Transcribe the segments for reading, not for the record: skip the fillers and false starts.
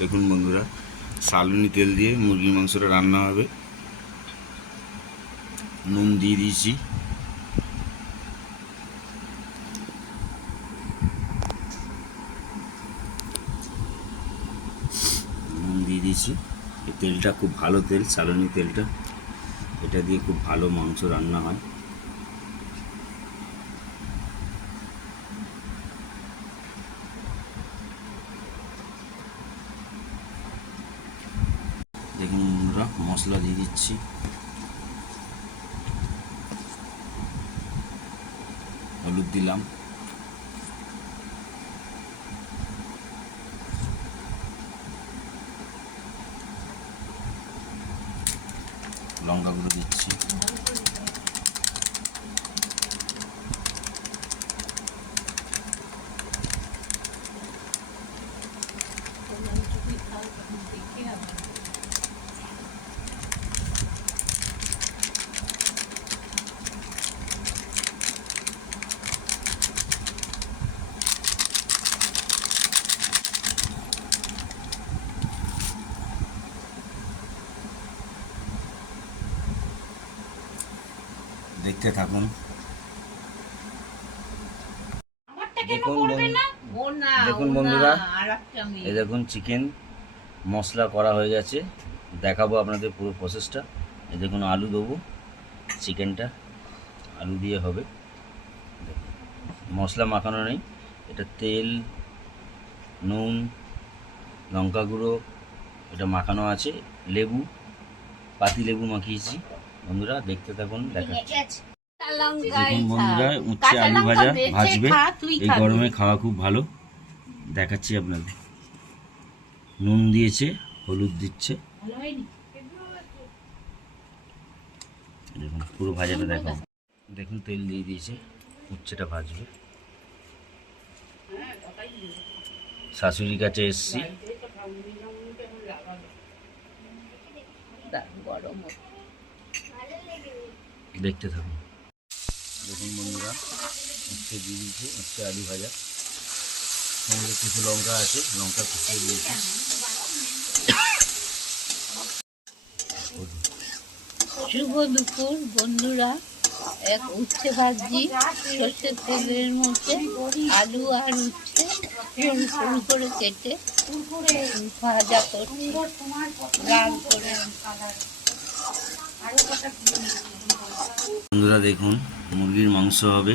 দেখুন বন্ধুরা, সালুনি তেল দিয়ে মুরগির মাংসটা রান্না হবে। নুন দিয়ে দিয়েছি, এই তেলটা খুব ভালো তেল, সালুনি তেলটা, এটা দিয়ে খুব ভালো মাংস রান্না হয়। দেখুন বন্ধুরা, মশলা দিয়ে দিচ্ছি। হলুদ দিলাম, লঙ্কা গুঁড়ো দিচ্ছি, দেখতে থাকুন। দেখুন বন্ধুরা, এই দেখুন চিকেন মশলা করা হয়ে গেছে। দেখাবো আপনাদের পুরো প্রসেসটা। এই দেখুন আলু দেবো, চিকেনটা আলু দিয়ে হবে। মশলা মাখানো নেই, এটা তেল, নুন, লঙ্কা গুঁড়ো এটা মাখানো আছে। লেবু, পাতি লেবু মাখিয়েছি। বন্ধুরা দেখতে থাকুন, দেখাচ্ছি। দেখুন বন্ধুরা, উচ্ছে আলু ভাজা ভাজবে, এই গরমে খাওয়া খুব ভালো। দেখাচ্ছি আপনাদের। নুন দিয়েছে, হলুদ দিচ্ছে। দেখুন পুরো ভাজাটা দেখাবো। দেখুন তেল দিয়ে দিয়েছে, উচ্ছেটা ভাজবে। শাশুড়ির কাছে এসছি, দেখতে থাকুন। দেখুন বন্ধুরা, উচ্ছে দিয়ে দিয়েছি, উচ্ছে আলু ভাজা, সঙ্গে কিছু লঙ্কা আছে, লঙ্কা কুচিয়ে দিয়েছি। শুভ দুপুর বন্ধুরা, এক উচ্ছে ভাজি সর্ষের তেলের মধ্যে আলু আর উচ্ছে সরু সরু করে কেটে ভাজা করছি লাল করে। বন্ধুরা দেখুন, মুরগির মাংস হবে।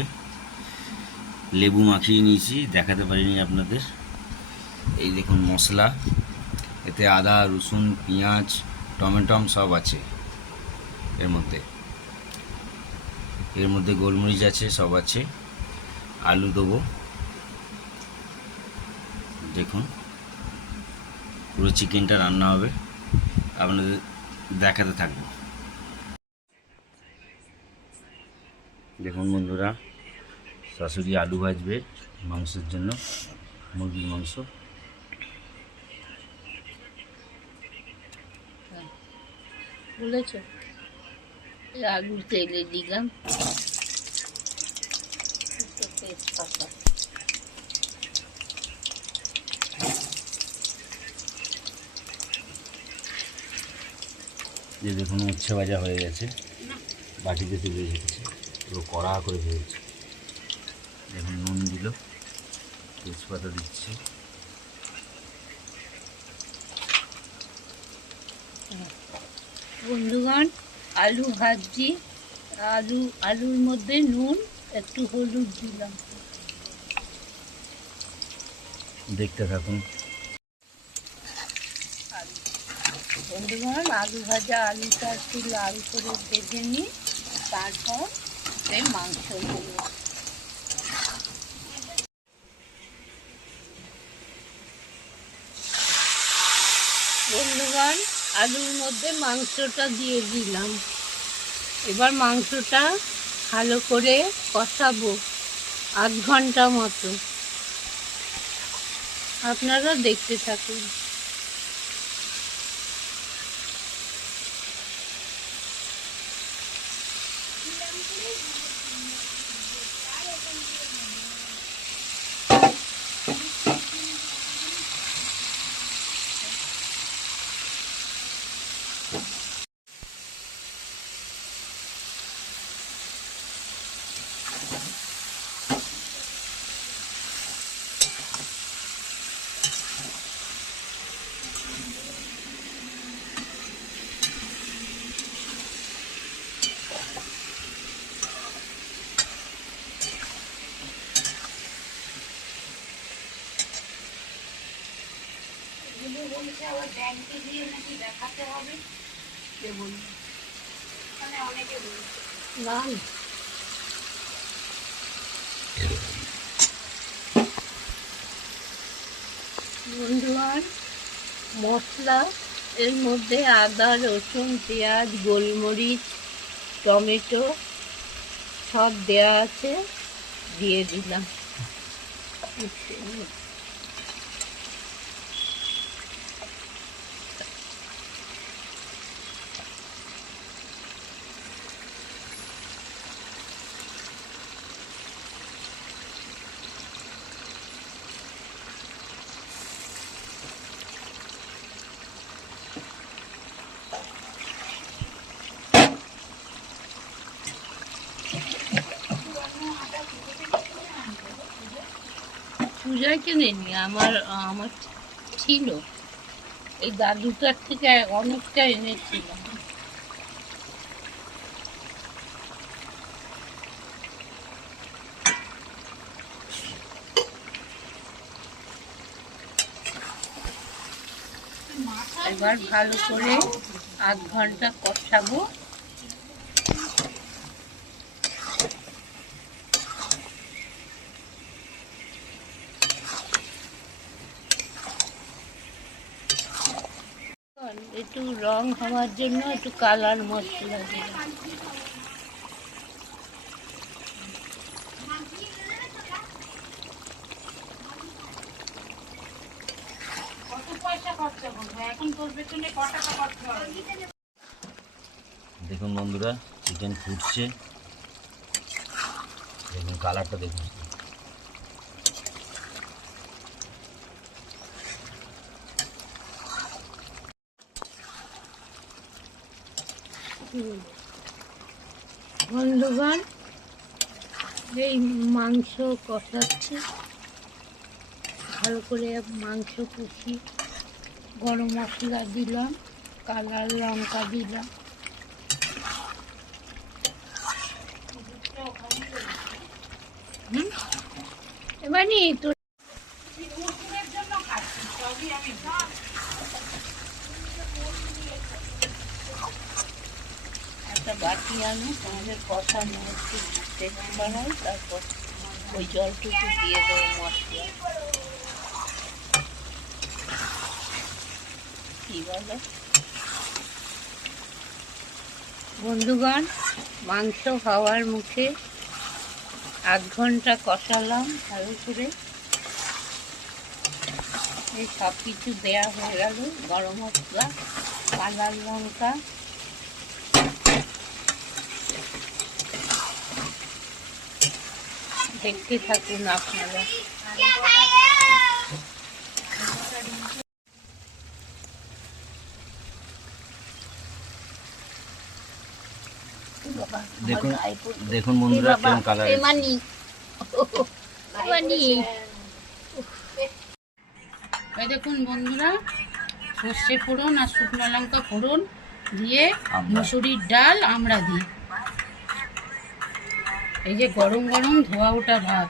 লেবু মাখিয়ে নিয়েছি, দেখাতে পারিনি আপনাদের। এই দেখুন মশলা, এতে আদা, রসুন, পেঁয়াজ, টমেটম সব আছে এর মধ্যে গোলমরিচ আছে, সব আছে। আলু দেবো। দেখুন পুরো চিকেনটা রান্না হবে, আপনাদের দেখাতে থাকবো। দেখুন বন্ধুরা, শাশুড়ি আলু ভাজবে মাংসের জন্য, মুরগির মাংস। বলেছ আলু তেলে দিলাম, তেজপাতা, যে দেখুন উচ্ছে ভাজা হয়ে গেছে, বাটিতে তুলে রেখেছে, পুরো কড়া করে ভেজেছে। দেখুন নুন দিল, তেজপাতা দিচ্ছে। বন্ধুগণ আলু ভাজি, আলুর মধ্যে নুন একটু হলুদ দিলাম। দেখতে থাকুন। বন্ধুগণ আলু ভাজা, আলুটা একটু লাল করে ভেজে নিই, তারপর এই মাংস দেবো। বন্ধুগণ আলুর মধ্যে মাংসটা দিয়ে দিলাম। এবার মাংসটা ভালো করে কষাবো আধ ঘন্টা মতো। আপনারা দেখতে থাকুন। বলছে আবার ব্যাংকে গিয়ে নাকি দেখাতে হবে। কে বলবে? মানে অনেকে বলছে না। বন্ধুগণ, মশলা এর মধ্যে আদা, রসুন, পেঁয়াজ, গোলমরিচ, টমেটো সব দেওয়া আছে, দিয়ে দিলাম। পূজায় কিনিনি, আমার আমার ছিল, এই দাদুটার থেকে অনেকটা এনেছিলাম। এবার ভালো করে আধ ঘন্টা কষাবো। একটু রং হওয়ার জন্য একটু কালার মশলা দিলাম। দেখুন বন্ধুরা, চিকেন ফুটছে, দেখুন কালারটা দেখুন। বন্ধুগণ, এই মাংস কষাচ্ছি, ভালো করে মাংস কষি, গরম মশলা দিলাম, কালার লঙ্কা দিলাম। এবারে তো একটা বাটি আনো, তোমাদের কষানো একটু টেস্ট বাড়াই, তারপর ওই জলটুকু দিয়ে দেবো মশলা। কি বলো বন্ধুগণ, মাংস খাওয়ার মুখে, আধ ঘন্টা কষালাম ভালো করে, এই সব কিছু দেওয়া হয়ে গেল, গরম মশলা, কালার লঙ্কা, দেখতে থাকুন আপনারা। দেখুন দেখুন বন্ধুরা কেমন কালার। এই দেখুন বন্ধুরা, সর্ষে ফোড়ন আর শুকনো লঙ্কা ফোড়ন দিয়ে মুসুরির ডাল আমরা দিই। এই যে গরম গরম ধোয়া ওঠা ভাত,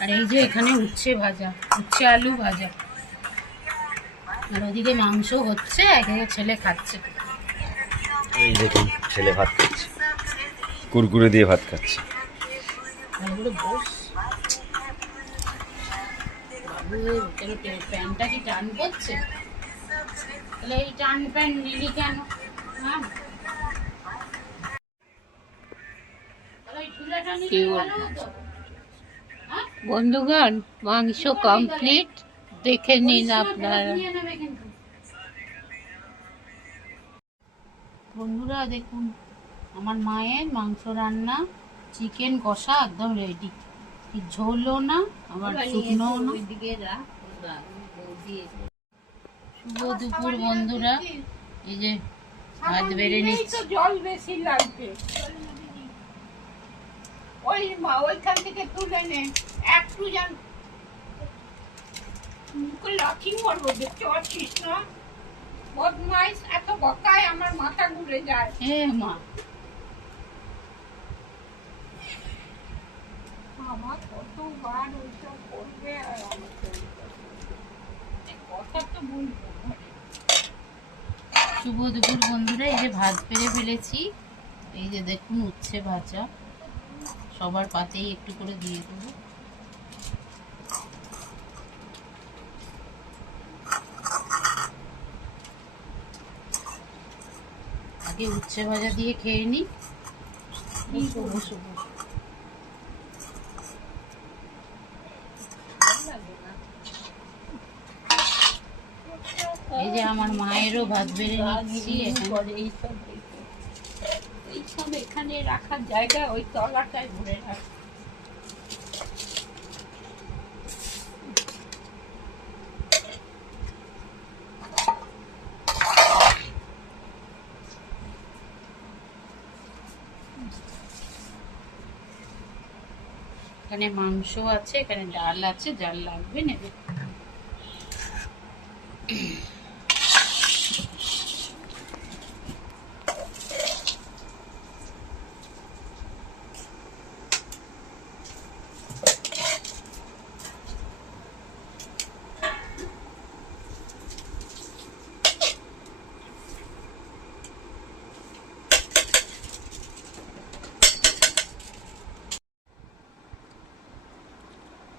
আর এই যে এখানে উচ্ছে ভাজা, উচ্ছে আলু ভাজা, আর ওদিকে মাংস হচ্ছে, এক এক ছেলে খাচ্ছে। এই দেখুন ছেলে ভাত খাচ্ছে, কুরকুরে দিয়ে ভাত খাচ্ছে। প্যান্টটা কি টান করছে? তাহলে এই টান প্যান্ট নিলি কেন? বন্ধুগণ, মাংস কমপ্লিট, দেখে নিন আপনারা। বন্ধুরা দেখুন, আমার মায়ের মাংস রান্না, চিকেন কষা একদম রেডি, ঝোলও না আবার শুকনোও না। শুভ দুপুর বন্ধুরা, এই যে ভাত বেড়ে নিচ্ছি। জল বেশি লাগবে, ওইখান থেকে তুলে নে একটু, যেন লাঠি মারবো, দেখতে পাচ্ছিস না? বদমাইশ, এত বকায় আমার মাথা ঘুরে যায়। মা, আমার কতবার ওইসব করবে, আর আমার শুভ দুপুর বন্ধুরা, এই যে ভাত বেড়ে ফেলেছি, এই যে দেখুন উচ্ছে ভাজা, সবার পাতেই একটু করে দিয়ে দেবো। আগে উচ্ছে ভাজা দিয়ে খেয়ে নিই। এই যে আমার মায়েরও ভাত বেড়ে নিচ্ছি। এইসব এখানে রাখার জায়গা ওই তলাটায় ভরে রাখ। এখানে মাংস আছে, এখানে ডাল আছে, যার লাগবে নেবে।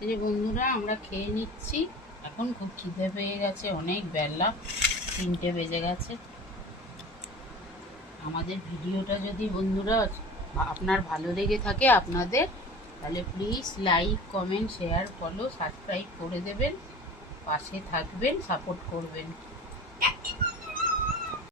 এই যে বন্ধুরা, আমরা খেয়ে নিচ্ছি। এখন খুব খিদে পেয়ে গেছে, অনেক বেলা, 3টে বেজে গেছে। আমাদের ভিডিওটা যদি বন্ধুরা আপনার ভালো লেগে থাকে আপনাদের, তাহলে please like, comment, share, follow, subscribe করে দেবেন, পাশে থাকবেন, সাপোর্ট করবেন।